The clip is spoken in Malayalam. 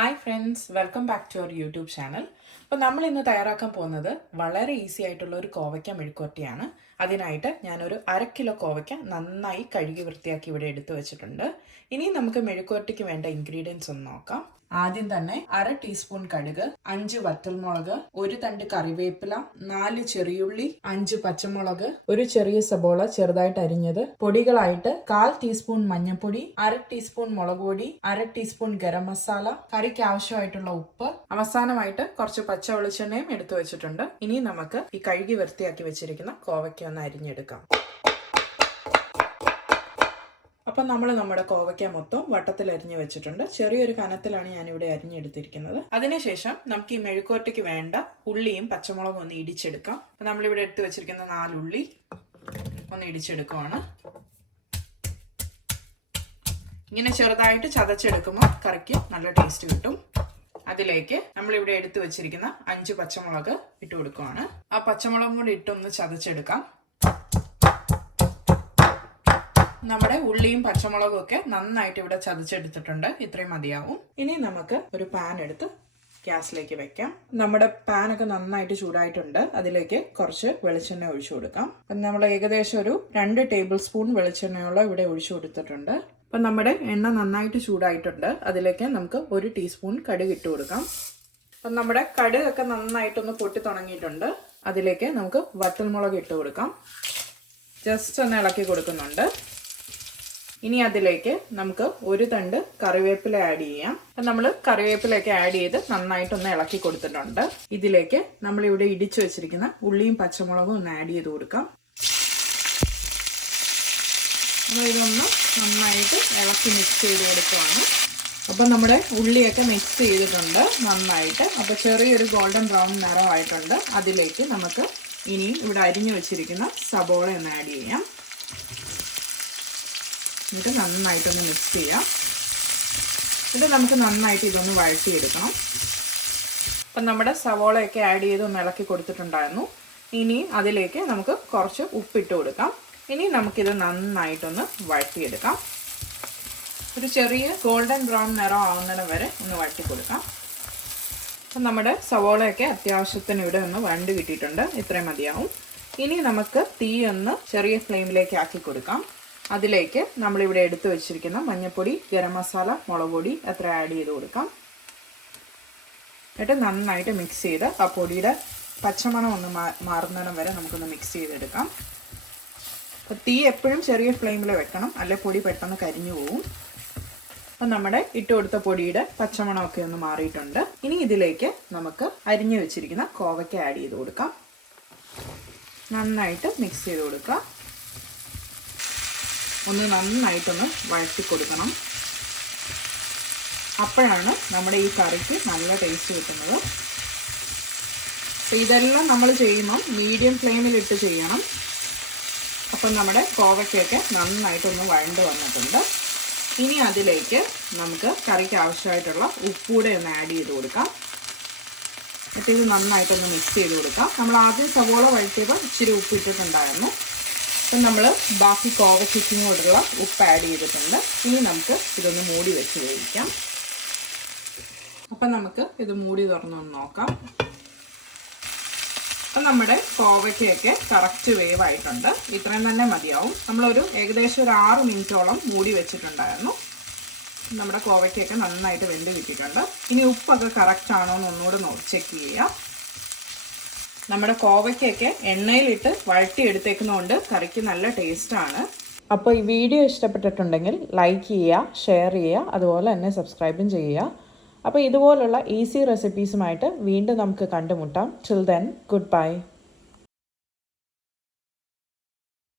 Hi friends, welcome back to our YouTube channel. അപ്പോൾ നമ്മൾ ഇന്ന് തയ്യാറാക്കാൻ പോകുന്നത് വളരെ ഈസി ആയിട്ടുള്ള ഒരു കോവയ്ക്ക മെഴുക്കുവരട്ടിയാണ്. അതിനായിട്ട് ഞാനൊരു 1/2 കിലോ കോവയ്ക്ക നന്നായി കഴുകി വൃത്തിയാക്കി ഇവിടെ എടുത്തു വെച്ചിട്ടുണ്ട്. ഇനി നമുക്ക് മെഴുക്കുവരട്ടിക്ക് വേണ്ട ഇൻഗ്രീഡിയൻസ് ഒന്ന് നോക്കാം. ആദ്യം തന്നെ 1/2 ടീസ്പൂൺ കടുക്, 5 വറ്റൽമുളക്, 1 തണ്ട് കറിവേപ്പില, 4 ചെറിയുള്ളി, 5 പച്ചമുളക്, ഒരു ചെറിയ സബോള ചെറുതായിട്ട് അരിഞ്ഞത്, പൊടികളായിട്ട് 1/4 ടീസ്പൂൺ മഞ്ഞൾപ്പൊടി, 1/2 ടീസ്പൂൺ മുളക് പൊടി, 1/2 ടീസ്പൂൺ ഗരം മസാല, കറിക്ക് ആവശ്യമായിട്ടുള്ള ഉപ്പ്, അവസാനമായിട്ട് കുറച്ച് പച്ച വെളിച്ചെണ്ണയും എടുത്തു വെച്ചിട്ടുണ്ട്. ഇനി നമുക്ക് ഈ കഴുകി വൃത്തിയാക്കി വെച്ചിരിക്കുന്ന കോവയ്ക്ക ഒന്ന് അരിഞ്ഞെടുക്കാം. അപ്പം നമ്മൾ നമ്മുടെ കോവയ്ക്ക മൊത്തം വട്ടത്തിൽ അരിഞ്ഞു വെച്ചിട്ടുണ്ട്. ചെറിയൊരു കനത്തിലാണ് ഞാനിവിടെ അരിഞ്ഞെടുത്തിരിക്കുന്നത്. അതിനുശേഷം നമുക്ക് ഈ മെഴുക്കുവരട്ടിക്ക് വേണ്ട ഉള്ളിയും പച്ചമുളകും ഒന്ന് ഇടിച്ചെടുക്കാം. അപ്പം നമ്മളിവിടെ എടുത്തു വെച്ചിരിക്കുന്ന 4 ഉള്ളി ഒന്ന് ഇടിച്ചെടുക്കുവാണ്. ഇങ്ങനെ ചെറുതായിട്ട് ചതച്ചെടുക്കുമ്പോൾ കറിക്ക് നല്ല ടേസ്റ്റ് കിട്ടും. അതിലേക്ക് നമ്മളിവിടെ എടുത്തു വെച്ചിരിക്കുന്ന 5 പച്ചമുളക് ഇട്ട് കൊടുക്കുവാണ്. ആ പച്ചമുളകും കൂടി ഇട്ടൊന്ന് ചതച്ചെടുക്കാം. നമ്മുടെ ഉള്ളിയും പച്ചമുളകും ഒക്കെ നന്നായിട്ട് ഇവിടെ ചതച്ചെടുത്തിട്ടുണ്ട്. ഇത്രയും മതിയാവും. ഇനി നമുക്ക് ഒരു പാൻ എടുത്ത് ഗ്യാസിലേക്ക് വെക്കാം. നമ്മുടെ പാനൊക്കെ നന്നായിട്ട് ചൂടായിട്ടുണ്ട്. അതിലേക്ക് കുറച്ച് വെളിച്ചെണ്ണ ഒഴിച്ചു കൊടുക്കാം. നമ്മൾ ഏകദേശം ഒരു 2 ടേബിൾ സ്പൂൺ വെളിച്ചെണ്ണയോളം ഇവിടെ ഒഴിച്ചു കൊടുത്തിട്ടുണ്ട്. അപ്പം നമ്മുടെ എണ്ണ നന്നായിട്ട് ചൂടായിട്ടുണ്ട്. അതിലേക്ക് നമുക്ക് 1 ടീസ്പൂൺ കടുക് ഇട്ട് കൊടുക്കാം. അപ്പം നമ്മുടെ കടുകൊക്കെ നന്നായിട്ടൊന്ന് പൊട്ടി തുടങ്ങിയിട്ടുണ്ട്. അതിലേക്ക് നമുക്ക് വറ്റൽമുളക് ഇട്ട് കൊടുക്കാം. ജസ്റ്റ് ഒന്ന് ഇളക്കി കൊടുക്കുന്നുണ്ട്. ഇനി അതിലേക്ക് നമുക്ക് 1 തണ്ട് കറിവേപ്പില ആഡ് ചെയ്യാം. നമ്മൾ കറിവേപ്പിലയൊക്കെ ആഡ് ചെയ്ത് നന്നായിട്ടൊന്ന് ഇളക്കി കൊടുത്തിട്ടുണ്ട്. ഇതിലേക്ക് നമ്മളിവിടെ ഇടിച്ചു വെച്ചിരിക്കുന്ന ഉള്ളിയും പച്ചമുളകും ഒന്ന് ആഡ് ചെയ്ത് കൊടുക്കാം. ഇതൊന്ന് നന്നായിട്ട് ഇളക്കി മിക്സ് ചെയ്ത് കൊടുക്കുകയാണ്. അപ്പം നമ്മുടെ ഉള്ളിയൊക്കെ മിക്സ് ചെയ്തിട്ടുണ്ട് നന്നായിട്ട്. അപ്പോൾ ചെറിയൊരു ഗോൾഡൻ ബ്രൗൺ നിറമായിട്ടുണ്ട്. അതിലേക്ക് നമുക്ക് ഇനിയും ഇവിടെ അരിഞ്ഞു വെച്ചിരിക്കുന്ന സബോള ഒന്ന് ആഡ് ചെയ്യാം. എന്നിട്ട് നന്നായിട്ടൊന്ന് മിക്സ് ചെയ്യാം. എന്നിട്ട് നമുക്ക് നന്നായിട്ട് ഇതൊന്ന് വഴറ്റിയെടുക്കണം. അപ്പം നമ്മുടെ സവോളയൊക്കെ ആഡ് ചെയ്ത് ഒന്ന് ഇളക്കി കൊടുത്തിട്ടുണ്ടായിരുന്നു. ഇനി അതിലേക്ക് നമുക്ക് കുറച്ച് ഉപ്പിട്ട് കൊടുക്കാം. ഇനി നമുക്കിത് നന്നായിട്ടൊന്ന് വഴറ്റിയെടുക്കാം. ഒരു ചെറിയ ഗോൾഡൻ ബ്രൗൺ നിറം ആവുന്നിടം വരെ ഒന്ന് വഴറ്റി കൊടുക്കാം. അപ്പം നമ്മുടെ സവോളയൊക്കെ അത്യാവശ്യത്തിന് ഇവിടെ ഒന്ന് വഴണ്ട് കിട്ടിയിട്ടുണ്ട്. ഇത്രയും മതിയാവും. ഇനി നമുക്ക് തീ ഒന്ന് ചെറിയ ഫ്ലെയിമിലേക്ക് ആക്കി കൊടുക്കാം. അതിലേക്ക് നമ്മളിവിടെ എടുത്തു വെച്ചിരിക്കുന്ന മഞ്ഞൾപ്പൊടി, ഗരം മസാല, മുളക് പൊടി അത്ര ആഡ് ചെയ്ത് കൊടുക്കാം. എന്നിട്ട് നന്നായിട്ട് മിക്സ് ചെയ്ത് ആ പൊടിയുടെ പച്ചമണം ഒന്ന് മാറുന്നിടം വരെ നമുക്കൊന്ന് മിക്സ് ചെയ്തെടുക്കാം. അപ്പോൾ തീ എപ്പോഴും ചെറിയ ഫ്ലെയിമിൽ വെക്കണം, അല്ലെ പൊടി പെട്ടെന്ന് കരിഞ്ഞു പോവും. അപ്പം നമ്മുടെ ഇട്ട് കൊടുത്ത പൊടിയുടെ പച്ചമണമൊക്കെ ഒന്ന് മാറിയിട്ടുണ്ട്. ഇനി ഇതിലേക്ക് നമുക്ക് അരിഞ്ഞു വെച്ചിരിക്കുന്ന കോവയ്ക്ക ആഡ് ചെയ്ത് കൊടുക്കാം. നന്നായിട്ട് മിക്സ് ചെയ്ത് കൊടുക്കുക. ഒന്ന് നന്നായിട്ടൊന്ന് വഴറ്റി കൊടുക്കണം. അപ്പോഴാണ് നമ്മുടെ ഈ കറിക്ക് നല്ല ടേസ്റ്റ് കിട്ടുന്നത്. അപ്പോൾ ഇതെല്ലാം നമ്മൾ ചെയ്യുമ്പോൾ മീഡിയം ഫ്ലെയിമിലിട്ട് ചെയ്യണം. അപ്പം നമ്മുടെ കോവയ്ക്കൊക്കെ നന്നായിട്ടൊന്ന് വഴണ്ട് വന്നിട്ടുണ്ട്. ഇനി അതിലേക്ക് നമുക്ക് കറിക്ക് ആവശ്യമായിട്ടുള്ള ഉപ്പൂടെ ഒന്ന് ആഡ് ചെയ്ത് കൊടുക്കാം. എന്നിട്ട് ഇത് നന്നായിട്ടൊന്ന് മിക്സ് ചെയ്ത് കൊടുക്കാം. നമ്മൾ ആദ്യം സവോള വഴറ്റിയപ്പോൾ ഇച്ചിരി ഉപ്പ് ഇട്ടിട്ടുണ്ടായിരുന്നു. അപ്പം നമ്മൾ ബാക്കി കോവയ്ക്കും കൂടെയുള്ള ഉപ്പ് ആഡ് ചെയ്തിട്ടുണ്ട്. ഇനി നമുക്ക് ഇതൊന്ന് മൂടി വെച്ച് വേവിക്കാം. അപ്പം നമുക്ക് ഇത് മൂടി തുറന്നൊന്ന് നോക്കാം. അപ്പം നമ്മുടെ കോവയ്ക്കൊക്കെ കറക്റ്റ് വേവായിട്ടുണ്ട്. ഇത്രയും തന്നെ മതിയാവും. നമ്മളൊരു ഏകദേശം ഒരു 6 മിനിറ്റോളം മൂടി വെച്ചിട്ടുണ്ടായിരുന്നു. നമ്മുടെ കോവയ്ക്കൊക്കെ നന്നായിട്ട് വെന്ത് കിട്ടിയിട്ടുണ്ട്. ഇനി ഉപ്പൊക്കെ കറക്റ്റ് ആണോ എന്ന് ഒന്നുകൂടെ ചെക്ക് ചെയ്യാം. നമ്മുടെ കോവയ്ക്കൊക്കെ എണ്ണയിലിട്ട് വഴറ്റി എടുത്തേക്കുന്നതുകൊണ്ട് കറിക്ക് നല്ല ടേസ്റ്റാണ്. അപ്പോൾ ഈ വീഡിയോ ഇഷ്ടപ്പെട്ടിട്ടുണ്ടെങ്കിൽ ലൈക്ക് ചെയ്യുക, ഷെയർ ചെയ്യുക, അതുപോലെ തന്നെ സബ്സ്ക്രൈബും ചെയ്യുക. അപ്പോൾ ഇതുപോലുള്ള ഈസി റെസിപ്പീസുമായിട്ട് വീണ്ടും നമുക്ക് കണ്ടുമുട്ടാം. Till then, good bye.